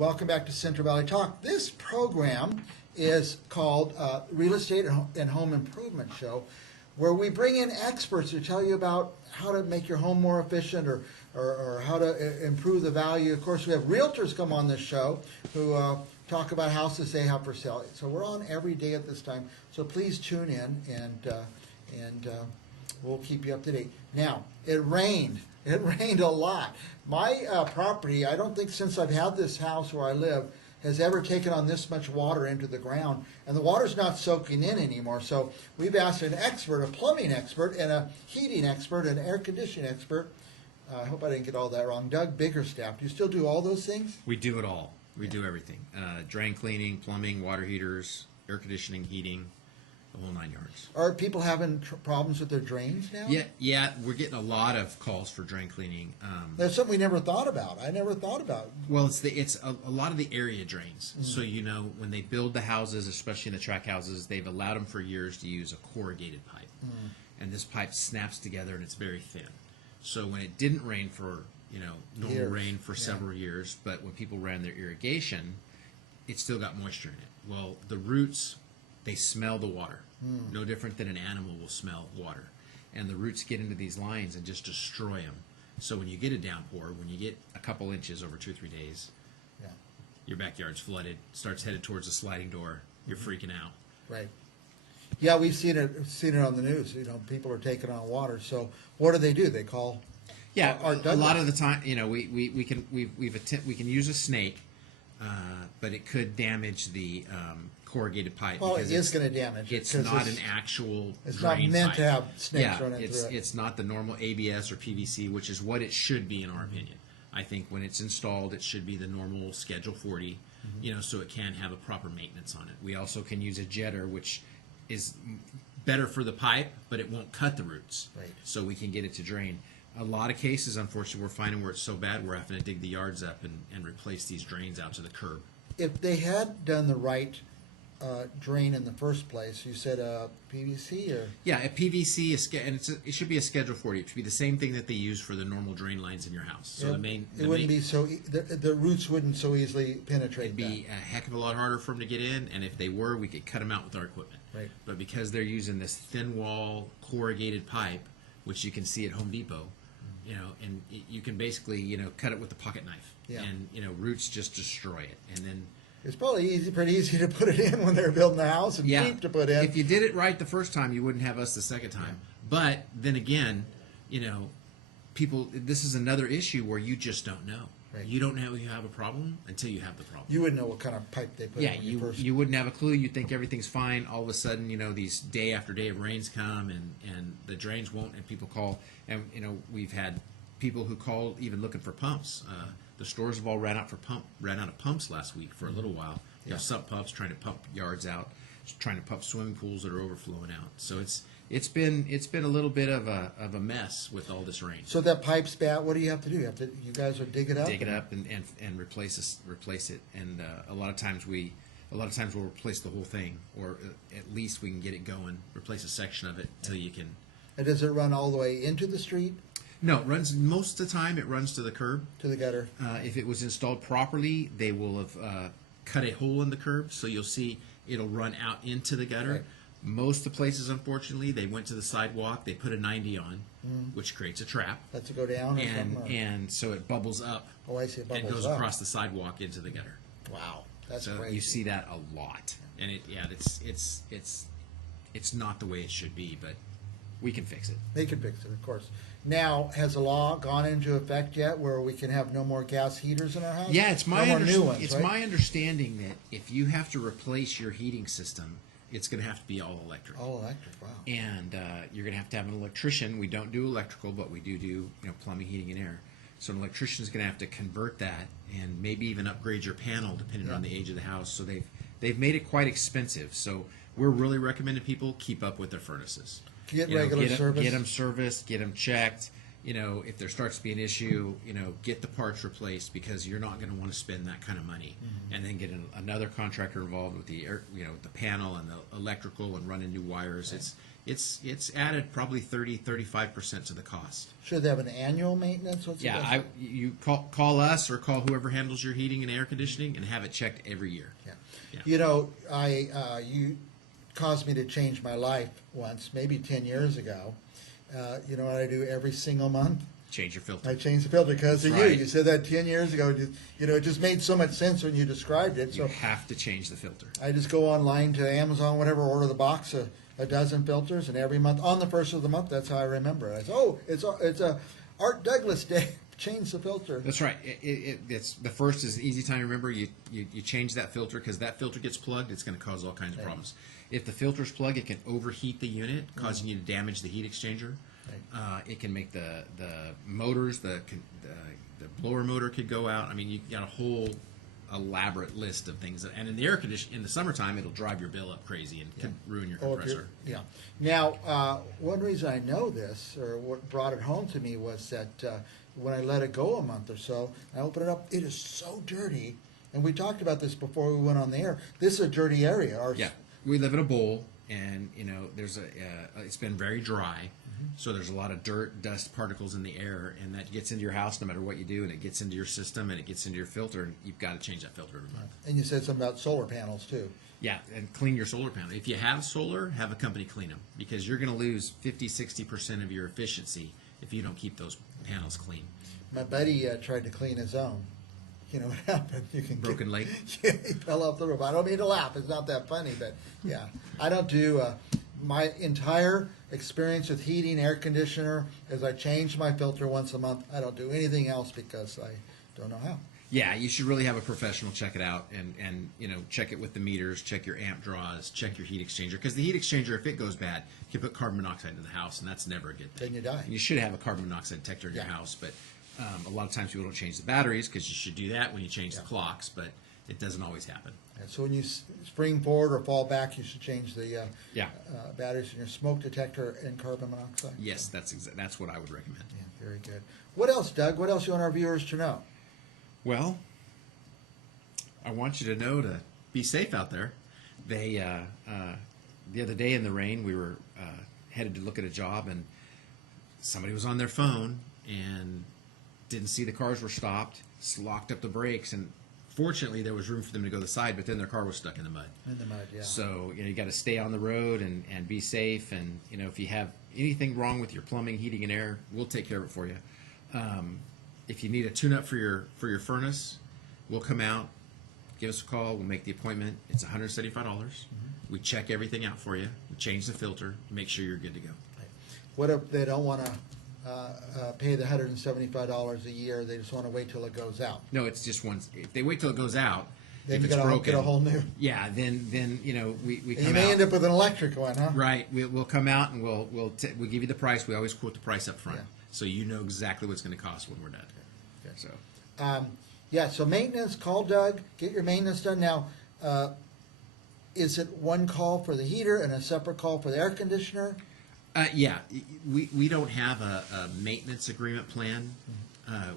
Welcome back to Central Valley Talk. This program is called Real Estate and Home Improvement Show, where we bring in experts to tell you about how to make your home more efficient or how to improve the value. Of course, we have realtors come on this show who talk about houses they have for sale. So we're on every day at this time. So please tune in and we'll keep you up to date. Now, it rained. It rained a lot. My property, I don't think since I've had this house where I live, has ever taken on this much water into the ground. And the water's not soaking in anymore. So we've asked an expert, a plumbing expert, and a heating expert, an air conditioning expert. I hope I didn't get all that wrong. Doug Biggerstaff. Do you still do all those things? We do it all. We do everything. Drain cleaning, plumbing, water heaters, air conditioning, heating, the whole 9 yards. Are people having problems with their drains now? Yeah, we're getting a lot of calls for drain cleaning. That's something we never thought about. I never thought about. Well, it's a lot of the area drains. So, when they build the houses, especially in the tract houses, they've allowed them for years to use a corrugated pipe. And this pipe snaps together and it's very thin. So when it didn't rain for, normal rain for several years, but when people ran their irrigation, it still got moisture in it. Well, the roots, they smell the water. No different than an animal will smell water. And the roots get into these lines and just destroy them. So when you get a downpour, when you get a couple inches over 2 or 3 days, your backyard's flooded, starts headed towards the sliding door, you're freaking out. Right. Yeah, we've seen it on the news. People are taking on water. So what do? They call. Yeah, a lot of the time, we can use a snake, but it could damage the corrugated pipe. Well, because it is going to damage it. It's not an actual It's drain not meant pipe. to have snakes running through it. It's not the normal ABS or PVC, which is what it should be in our opinion. I think when it's installed, it should be the normal Schedule 40, so it can have a proper maintenance on it. We also can use a jetter, which is better for the pipe, but it won't cut the roots. Right. So we can get it to drain. A lot of cases, unfortunately, we're finding where it's so bad, we're having to dig the yards up and replace these drains out to the curb. If they had done the right drain in the first place, you said PVC or? Yeah, a PVC is, and it should be a Schedule 40. It should be the same thing that they use for the normal drain lines in your house. So it wouldn't be so the roots wouldn't so easily penetrate. It'd be a heck of a lot harder for them to get in, and if they were, we could cut them out with our equipment. Right. But because they're using this thin wall corrugated pipe, which you can see at Home Depot, and you can basically cut it with a pocket knife, and roots just destroy it, and then. It's probably pretty easy to put it in when they're building the house and deep to put in. If you did it right the first time, you wouldn't have us the second time. But then again, people. This is another issue where you just don't know. Right. You don't know you have a problem until you have the problem. You wouldn't know what kind of pipe they put in. You wouldn't have a clue. You think everything's fine. All of a sudden, these day after day of rains come and the drains won't, and people call. And we've had people who call even looking for pumps. The stores have all ran out of pumps last week for a little while. Sump pumps trying to pump yards out, trying to pump swimming pools that are overflowing out. So it's been a little bit of a mess with all this rain. So that pipe's bad. What do you have to do? You guys will dig it up. Dig it up and replace it. And a lot of times we'll replace the whole thing, or at least we can get it going. Replace a section of it until you can. And does it run all the way into the street? No, it runs most of the time. It runs to the curb. To the gutter. If it was installed properly, they will have cut a hole in the curb, so you'll see it'll run out into the gutter. Right. Most of the places, unfortunately, they went to the sidewalk. They put a 90 on, which creates a trap. Lets it go down or something? And so it bubbles up. Oh, I see. It bubbles and goes up. across the sidewalk into the gutter. Wow, that's so crazy. You see that a lot, and it's not the way it should be, but we can fix it. They can fix it, of course. Now, has the law gone into effect yet where we can have no more gas heaters in our house? Yeah, it's my my understanding that if you have to replace your heating system, it's going to have to be all electric. All electric, wow. And you're going to have an electrician. We don't do electrical, but we do plumbing, heating, and air. So an electrician is going to have to convert that and maybe even upgrade your panel depending on the age of the house. So they've made it quite expensive. So we're really recommending people keep up with their furnaces. Get regular service. Get them serviced. Get them checked. If there starts to be an issue, get the parts replaced, because you're not going to want to spend that kind of money and then get another contractor involved with the air, the panel and the electrical and running new wires. Right. it's added probably 35% to the cost. Should they have an annual maintenance? What's it Yeah, you call us or call whoever handles your heating and air conditioning and have it checked every year. Yeah. Yeah. You know, you caused me to change my life once, maybe 10 years ago. You know what I do every single month? Change your filter. I changed the filter because of That's you. right. You said that 10 years ago. You know, it just made so much sense when you described it. You So have to change the filter. I just go online to Amazon, whatever, order the box of a dozen filters, and every month, on the first of the month, that's how I remember it. I say, oh, it's a Art Douglas Day. Change the filter. That's right. It's the first is an easy time to remember. You change that filter because that filter gets plugged. It's going to cause all kinds of problems. If the filter's plugged, it can overheat the unit, causing you to damage the heat exchanger. It can make the motors, the blower motor could go out. I mean, you got a whole elaborate list of things. And in the air condition, in the summertime, it'll drive your bill up crazy and could ruin your compressor. Yeah. Now, one reason I know this, or what brought it home to me, was that when I let it go a month or so, I open it up, it is so dirty. And we talked about this before we went on the air. This is a dirty area. Yeah, we live in a bowl, and you know, there's it's been very dry. So there's a lot of dirt, dust, particles in the air, and that gets into your house no matter what you do, and it gets into your system, and it gets into your filter, and you've got to change that filter every month. And you said something about solar panels, too. Yeah, and clean your solar panel. If you have solar, have a company clean them, because you're going to lose 50-60% of your efficiency if you don't keep those panels clean. My buddy tried to clean his own. You know what happened? You can Broken leg? Yeah, he fell off the roof. I don't mean to laugh. It's not that funny, but yeah. I don't do my entire experience with heating, air conditioner, is I change my filter once a month. I don't do anything else because I don't know how. Yeah, you should really have a professional check it out and you know, check it with the meters, check your amp draws, check your heat exchanger. Because the heat exchanger, if it goes bad, you can put carbon monoxide in the house, and that's never a good thing. Then you die. And you should have a carbon monoxide detector in your house, but a lot of times people don't change the batteries, because you should do that when you change the clocks, but it doesn't always happen. And so when you spring forward or fall back, you should change the batteries in your smoke detector and carbon monoxide. Yes, that's what I would recommend. Yeah, very good. What else, Doug? What else do you want our viewers to know? Well, I want you to know to be safe out there. They the other day in the rain, we were headed to look at a job, and somebody was on their phone and didn't see the cars were stopped, locked up the brakes, and fortunately there was room for them to go to the side, but then their car was stuck in the mud. In the mud, yeah. So you got to stay on the road and be safe, and you know, if you have anything wrong with your plumbing, heating, and air, we'll take care of it for you. If you need a tune-up for your furnace, we'll come out, give us a call, we'll make the appointment. It's $175. We check everything out for you, we change the filter, make sure you're good to go. What if they don't want to pay the $175 a year? They just want to wait till it goes out. No, it's just one. If they wait till it goes out, Then if you it's gotta broken, get a whole new. Yeah, then you know we And come you may out. end up with an electric one, huh? Right, we'll come out and we'll give you the price. We always quote the price up front, Yeah. so you know exactly what it's going to cost when we're done. Okay. So Yeah, so maintenance, call Doug, get your maintenance done. Now, is it one call for the heater and a separate call for the air conditioner? yeah, we don't have a maintenance agreement plan.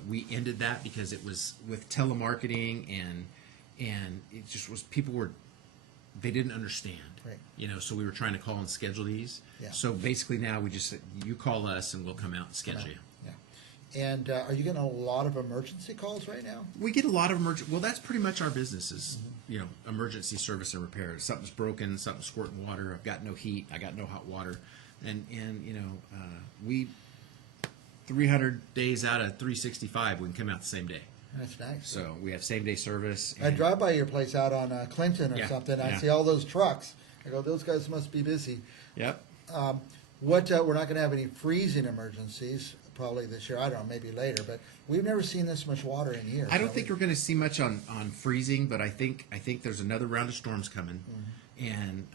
We ended that because it was with telemarketing and it just was they didn't understand. Right. You know, so we were trying to call and schedule these. Yeah. So basically now we just said, you call us and we'll come out and schedule you. Yeah. And are you getting a lot of emergency calls right now? We get a lot of well, that's pretty much our business is, you know, emergency service and repair. Something's broken, something's squirting water, I've got no heat, I got no hot water. And you know, we 300 days out of 365, we can come out the same day. That's nice. So we have same day service. I drive by your place out on Clinton or Yeah, something. I yeah. see all those trucks. I go, those guys must be busy. Yep. We're not going to have any freezing emergencies probably this year. I don't know, maybe later. But we've never seen this much water in years. I don't think we're going to see much on freezing, but I think there's another round of storms coming. And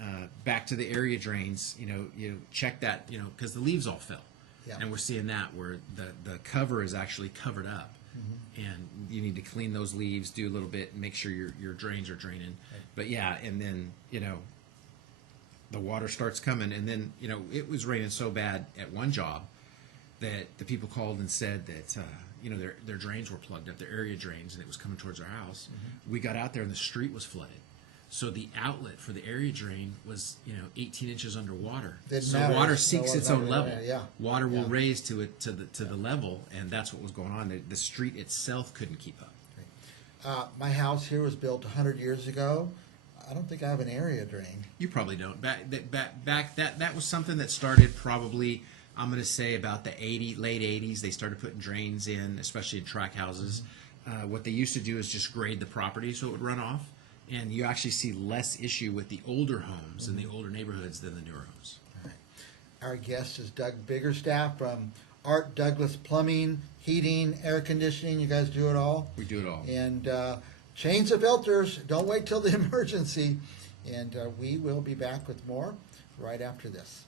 back to the area drains, you check that, because the leaves all fell. Yeah. And we're seeing that where the cover is actually covered up. And you need to clean those leaves, do a little bit, and make sure your drains are draining. Right. But yeah, and then, the water starts coming. And then, it was raining so bad at one job that the people called and said that, their drains were plugged up, their area drains, and it was coming towards our house. We got out there and the street was flooded. So the outlet for the area drain was 18 inches underwater. Didn't So matter. water No seeks water its own coming level. in, yeah. Water will Yeah. raise to the level, and that's what was going on. The street itself couldn't keep up. My house here was built 100 years ago. I don't think I have an area drain. You probably don't. Back that was something that started probably, I'm going to say, about the late 80s. They started putting drains in, especially in tract houses. What they used to do is just grade the property so it would run off, and you actually see less issue with the older homes in the older neighborhoods than the newer homes. All right. Our guest is Doug Biggerstaff from Art Douglas Plumbing, Heating, Air Conditioning. You guys do it all? We do it all. And change the filters. Don't wait till the emergency. And we will be back with more right after this.